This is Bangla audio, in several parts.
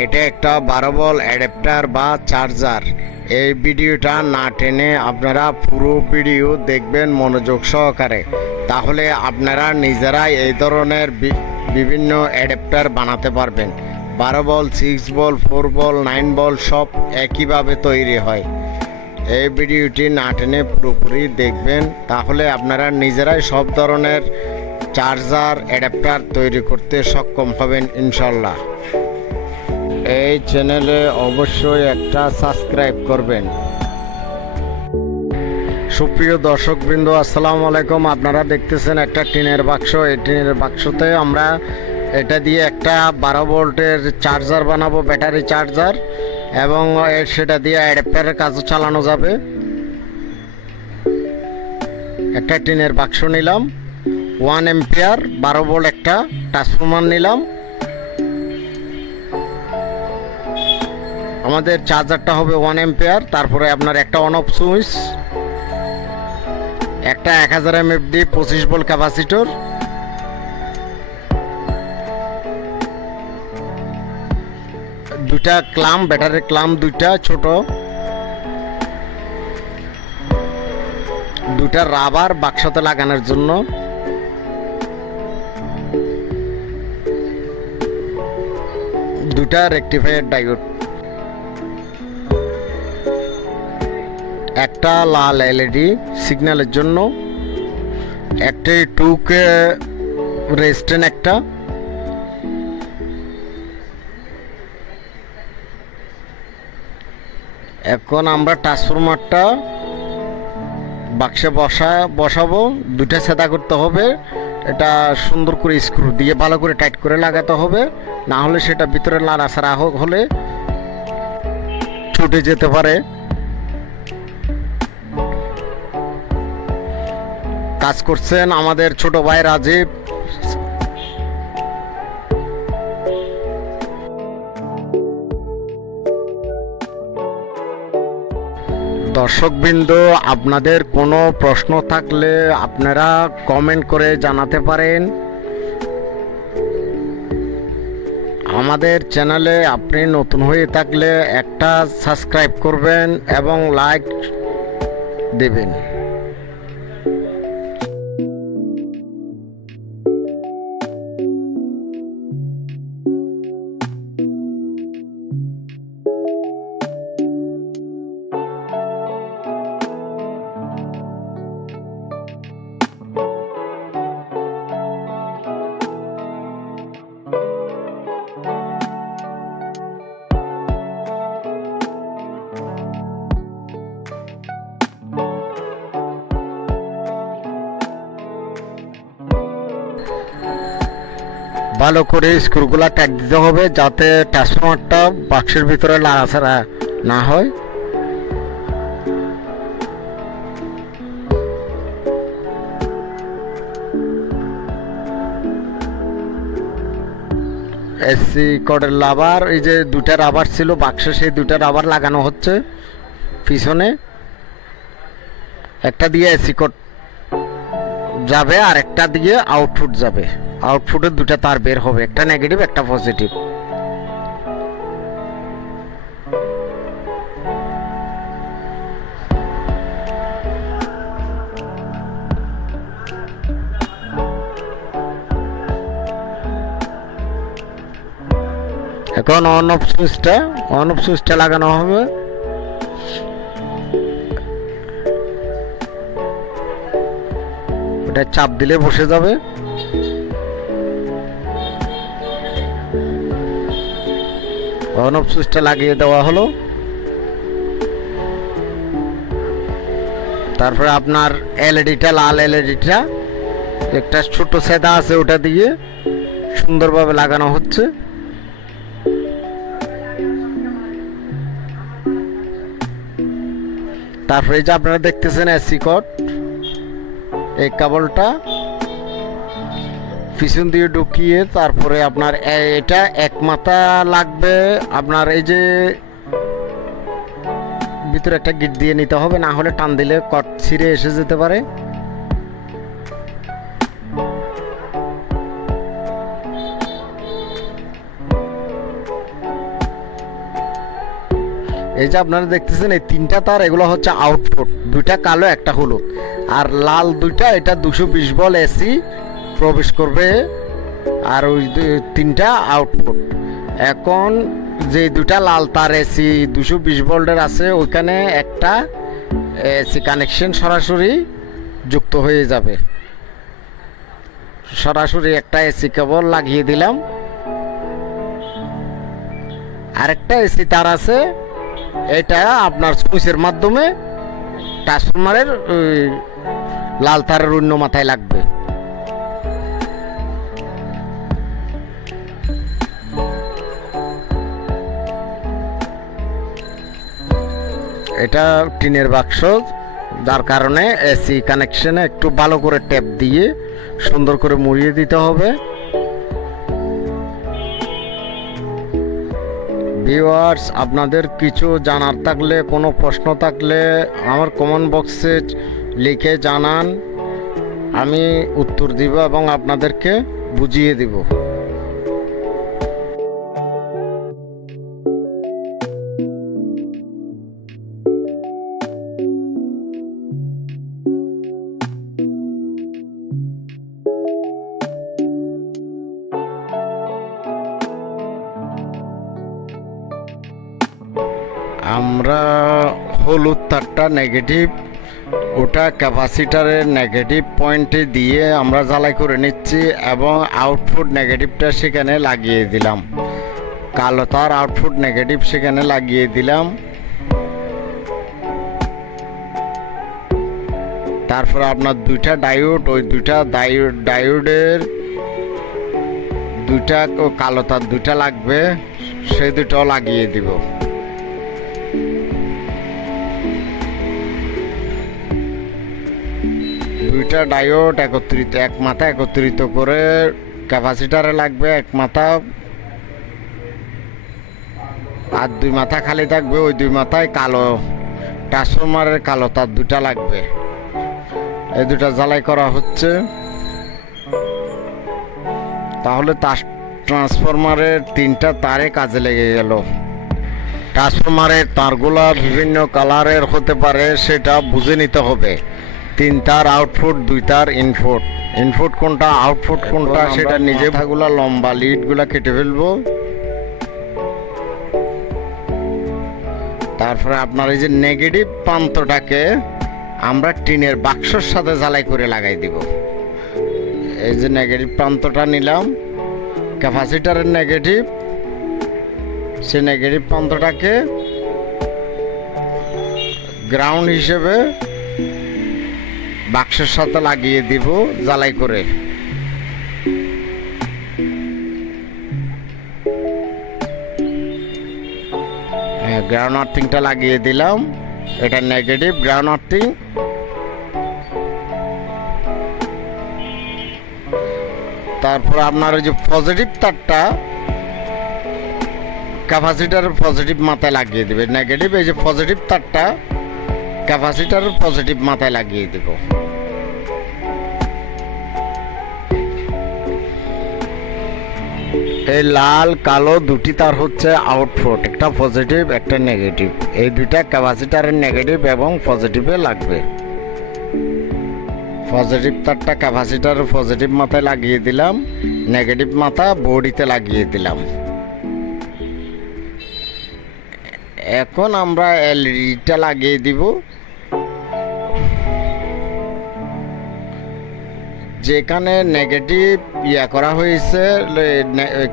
এটা একটা 12 ভোল্ট অ্যাডাপ্টার বা চার্জার। এই ভিডিওটা না টেনে আপনারা পুরো ভিডিও দেখবেন মনোযোগ সহকারে, তাহলে আপনারা নিজেরাই এই ধরনের বিভিন্ন অ্যাডাপ্টার বানাতে পারবেন। 12 ভোল্ট, 6 ভোল্ট, 4 ভোল্ট, 9 ভোল্ট সব একইভাবে তৈরি হয়। এই ভিডিওটি না টেনে পুরোপুরি দেখবেন, তাহলে আপনারা নিজেরাই সব ধরনের চার্জার অ্যাডাপ্টার তৈরি করতে সক্ষম হবেন ইনশাল্লাহ। এই চ্যানেলে অবশ্যই একটা সাবস্ক্রাইব করবেন। সুপ্রিয় দর্শকবৃন্দ, আসসালামু আলাইকুম। আপনারা দেখতেছেন একটা টিনের বাক্স। এই টিনের বাক্সতে আমরা এটা দিয়ে একটা 12 ভোল্টের চার্জার বানাবো, ব্যাটারি চার্জার, এবং সেটা দিয়ে অ্যাডাপ্টারের কাজও চালানো যাবে। একটা টিনের বাক্স নিলাম, 1 এম্পিয়ার 12 ভোল্ট একটা ট্রান্সফরমার নিলাম। আমাদের চার্জারটা হবে 1 এম্পিয়ার। তারপরে আপনার একটা অন অফ সুইচ, একটা 1000 mAh 25 ভোল্ট ক্যাপাসিটর, দুটা ক্লাম, ব্যাটারির ক্লাম দুইটা ছোট, দুটা রাবার বাক্সতে লাগানোর জন্য, দুটা রেকটিফায়ার ডায়োড, একটা লাল এলইডি সিগন্যালের জন্য, একটা 2K রেজিস্ট্যান্স একটা, এখন আমরা ট্রান্সফরমারটা বাক্সে বসাবো। দুটা সেদা করতে হবে। এটা সুন্দর করে স্ক্রু দিয়ে ভালো করে টাইট করে লাগাতে হবে, না হলে সেটা ভিতরে নাড়াচাড়া হলে ছুটে যেতে পারে। কাজ করছেন আমাদের ছোট ভাই রাজীব। দর্শকবৃন্দ, আপনাদের কোনো প্রশ্ন থাকলে আপনারা কমেন্ট করে জানাতে পারেন। আমাদের চ্যানেলে আপনি নতুন হয়ে থাকলে একটা সাবস্ক্রাইব করবেন এবং লাইক দেবেন। ভালো করে স্ক্রুগুলা টাইট দিতে হবে, যাতে ট্রান্সফরমারটা বাক্সের ভিতরে নাড়াচাড়া না হয়। এসি কর্ডের রাবার, এই যে দুটা রাবার ছিল বাক্সে, সেই দুটা রাবার লাগানো হচ্ছে পিছনে। একটা দিয়ে এসি কর্ড যাবে আর একটা দিয়ে আউটপুট যাবে। আউটপুটের দুটা তার বের হবে, একটা নেগেটিভ একটা পজিটিভ। এখন অন অফ সুইচটা লাগানো হবে। ওটা চাপ দিলে বসে যাবে। অন অফ সুইচটা লাগিয়ে দেওয়া হলো। তারপরে আপনার এলইডিটা, লাল এলইডিটা একটা ছোট সেদা আছে, ওটা দিয়ে সুন্দরভাবে লাগানো হচ্ছে। তারপরে যে আপনারা দেখতেছেন এসি কর্ড, এই কেবলটা পিছন দিয়ে ঢুকিয়ে তারপরে আপনার এটা এক মাথা লাগবে। আপনার এই যে ভিতরে একটা গিট দিয়ে নিতে হবে, না হলে টান দিলে কট ছিঁড়ে এসে যেতে পারে। এই যে আপনারা দেখতেছেন এই তিনটা তার, এগুলো হচ্ছে আউটপুট, দুইটা কালো একটা হলুদ, আর লাল দুইটা, এটা 220 ভোল্ট এসি প্রবেশ করবে, আর ওই তিনটা আউটপুট। এখন যে দুটা লাল তার এসি 220 ভোল্টের আছে, ওইখানে একটা এসি কানেকশন সরাসরি যুক্ত হয়ে যাবে। সরাসরি একটা এসি কেবল লাগিয়ে দিলাম। আরেকটা এসি তার আছে, এটা আপনার সুইচের মাধ্যমে ট্রান্সফরমারের লাল তারের অন্য মাথায় লাগবে। এটা টিনের বাক্স, যার কারণে এসি কানেকশনে একটু ভালো করে ট্যাপ দিয়ে সুন্দর করে মুড়িয়ে দিতে হবে। ভিউয়ার্স, আপনাদের কিছু জানার থাকলে, কোনো প্রশ্ন থাকলে আমার কমেন্ট বক্সে লিখে জানান, আমি উত্তর দিব এবং আপনাদেরকে বুঝিয়ে দিব। আমরা হলুদ তারটা নেগেটিভ, ওটা ক্যাপাসিটারের নেগেটিভ পয়েন্টে দিয়ে আমরা জ্বালাই করে নিচ্ছি এবং আউটপুট নেগেটিভটা সেখানে লাগিয়ে দিলাম। কালো তার আউটপুট নেগেটিভ সেখানে লাগিয়ে দিলাম। তারপর আপনার দুইটা ডায়োড, ওই দুইটা ডায়োডের দুইটা কালো তার দুইটা লাগবে, সেই দুটাও লাগিয়ে দিব। দুইটা ডায়োড একত্রিত, এক মাথা একত্রিত করে ক্যাপাসিটারে লাগবে এক মাথা, আর দুই মাথা খালি থাকবে, ওই দুই মাথায় কালো ট্রান্সফরমারের কালো তার দুটা লাগবে। এই দুটা জ্বালাই করা হচ্ছে। তাহলে ট্রান্সফরমারের তিনটা তারে কাজে লেগে গেল। ট্রান্সফরমারের তারগুলা বিভিন্ন কালারের হতে পারে, সেটা বুঝে নিতে হবে। তিন তার আউটপুট, দুই তার ইনপুট। ইনপুট কোনটা, আউটপুট কোনটা, সেটা নিজে ভাগুলা লম্বা লিডগুলা কেটে ফেলবো। তারপরে আপনার এই যে নেগেটিভ প্রান্তটাকে আমরা টিনের বাক্সর সাথে জ্বালাই করে লাগাই দিব। এই যে নেগেটিভ প্রান্তটা নিলাম, ক্যাপাসিটারের নেগেটিভ, সে নেগেটিভ প্রান্তটাকে গ্রাউন্ড হিসেবে বাক্সের সাথে লাগিয়ে দিব জ্বালাই করে। গ্রাউন্ড আর্থিংটা লাগিয়ে দিলাম, এটা নেগেটিভ গ্রাউন্ড আর্থিং। তারপর আপনার ওই যে পজিটিভ তারটা ক্যাপাসিটারের পজিটিভ মাথায় লাগিয়ে দিবে, নেগেটিভ এই যে পজিটিভ তারটা ক্যাপাসিটারের পজিটিভ মাথায় লাগিয়ে দেব। এই লাল কালো দুটি তার হচ্ছে আউটপুট, একটা পজিটিভ একটা নেগেটিভ। এই দুইটা ক্যাপাসিটারের নেগেটিভ এবং পজিটিভে লাগবে। পজিটিভ তারটা ক্যাপাসিটারের পজিটিভ মাথায় লাগিয়ে দিলাম, নেগেটিভ মাথা বডিতে লাগিয়ে দিলাম। এখন আমরা এলইডিটা লাগিয়ে দিব। যেখানে নেগেটিভ করা হয়েছে,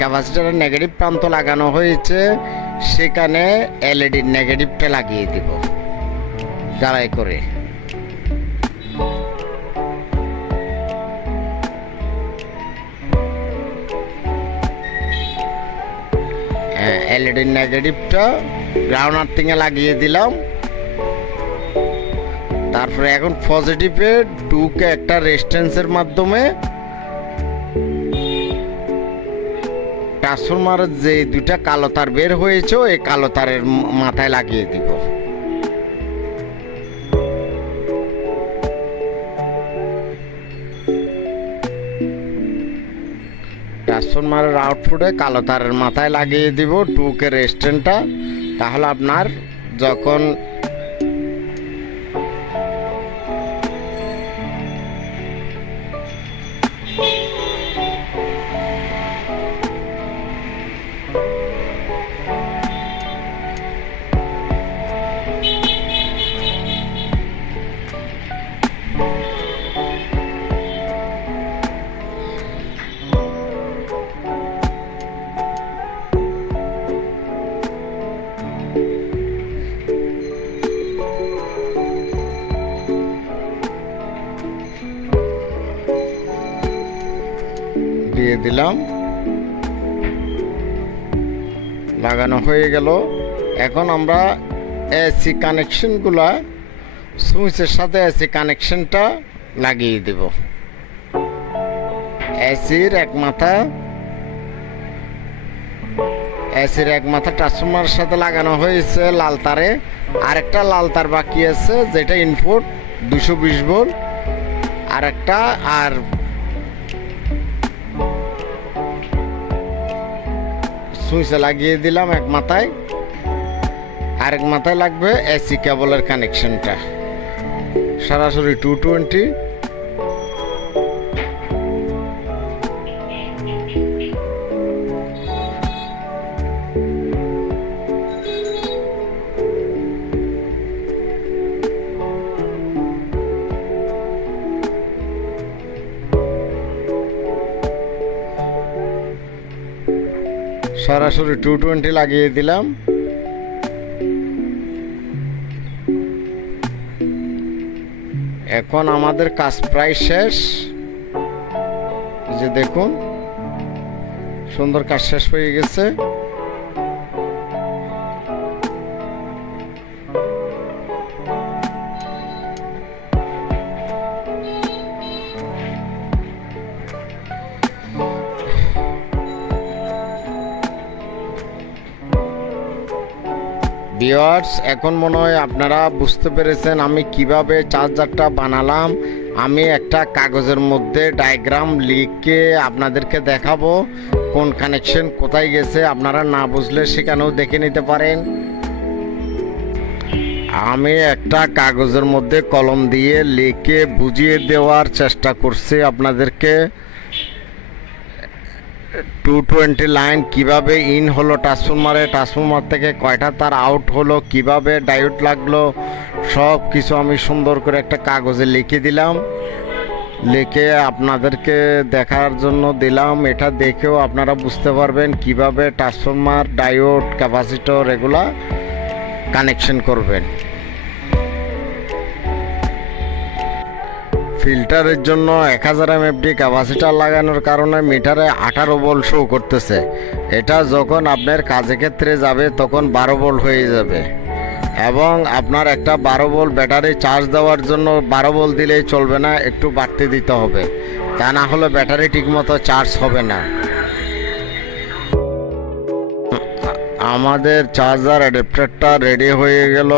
ক্যাপাসিটারের নেগেটিভ প্রান্ত লাগানো হয়েছে, সেখানে এলইডির নেগেটিভটা লাগিয়ে দিব জ্বালাই করে। এলইডির নেগেটিভটা গ্রাউন্ড আর্থিংয়ে লাগিয়ে দিলাম। তারপরে এখন পজিটিভে টুকে একটা রেজিস্ট্যান্সের মাধ্যমে ট্রান্সফরমারের যে দুইটা কালো তার বের হয়েছে, এই কালো তারের মাথায় লাগিয়ে দিব। ট্রান্সফরমারের আউটপুটে কালো তারের মাথায় লাগিয়ে দিব টুকে রেজিস্ট্যান্সটা। তাহলে আপনার যখন দিয়ে দিলাম, লাগানো হয়ে গেল। এখন আমরা এসি কানেকশনগুলা সুইচের সাথে এসি কানেকশনটা লাগিয়ে দেব। এসির এক মাথা ট্রান্সফরমারের সাথে লাগানো হয়েছে লাল তারে, আরেকটা লাল তার বাকি আছে যেটা ইনপুট 220 ভোল্ট, আরেকটা আর সুইচে লাগিয়ে দিলাম এক মাথায়, আরেক মাথায় লাগবে এসি কেবলের কানেকশনটা সরাসরি 220। সরাসরি 220 লাগিয়ে দিলাম। এখন আমাদের কাজ প্রায় শেষ। যে দেখুন সুন্দর কাজ শেষ হয়ে গেছে। ভিউয়ার্স, এখন মনে হয় আপনারা বুঝতে পেরেছেন আমি কিভাবে চার্জারটা বানালাম। আমি একটা কাগজের মধ্যে ডায়াগ্রাম লিখে আপনাদেরকে দেখাবো কোন কানেকশন কোথায় গেছে। আপনারা না বুঝলে সেখানেও দেখে নিতে পারেন। আমি একটা কাগজের মধ্যে কলম দিয়ে লিখে বুঝিয়ে দেওয়ার চেষ্টা করছি আপনাদেরকে। 220 লাইন কিভাবে ইন হলো ট্রান্সফরমার থেকে কয়টা তার আউট হলো, কিভাবে ডায়োড লাগলো, সব কিছু আমি সুন্দর করে একটা কাগজে লিখে দিলাম। লিখে আপনাদেরকে দেখার জন্য দিলাম। এটা দেখেও আপনারা বুঝতে পারবেন কিভাবে ট্রান্সফরমার, ডায়োড, ক্যাপাসিটর এগুলা কানেকশন করবেন। ফিল্টারের জন্য 1000 mFD ক্যাপাসিটার লাগানোর কারণে মিটারে 18 ভোল্ট শো করতেছে। এটা যখন আপনার কাজের ক্ষেত্রে যাবে তখন 12 ভোল্ট হয়ে যাবে। এবং আপনার একটা 12 ভোল্ট ব্যাটারি চার্জ দেওয়ার জন্য 12 ভোল্ট দিলেই চলবে না, একটু বাড়তি দিতে হবে, তা না হলে ব্যাটারি ঠিকমতো চার্জ হবে না। আমাদের চার্জার অ্যাডাপ্টারটা রেডি হয়ে গেল।